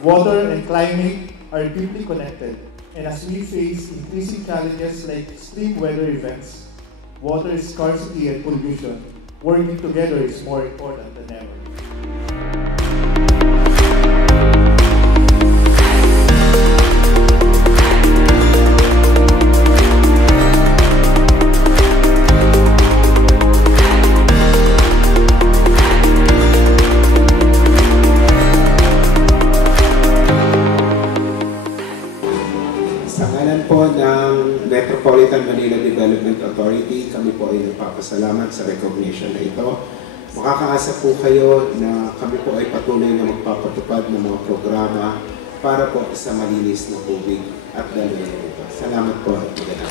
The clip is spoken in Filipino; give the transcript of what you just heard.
Water and climate are deeply connected, and as we face increasing challenges like extreme weather events, water scarcity and pollution, working together is more important than ever. Po ng Metropolitan Manila Development Authority, kami po ay nagpapasalamat sa recognition na ito. Makakaasa po kayo na kami po ay patuloy na magpapatupad ng mga programa para po sa malinis na tubig at daloy nito. Salamat po at magandang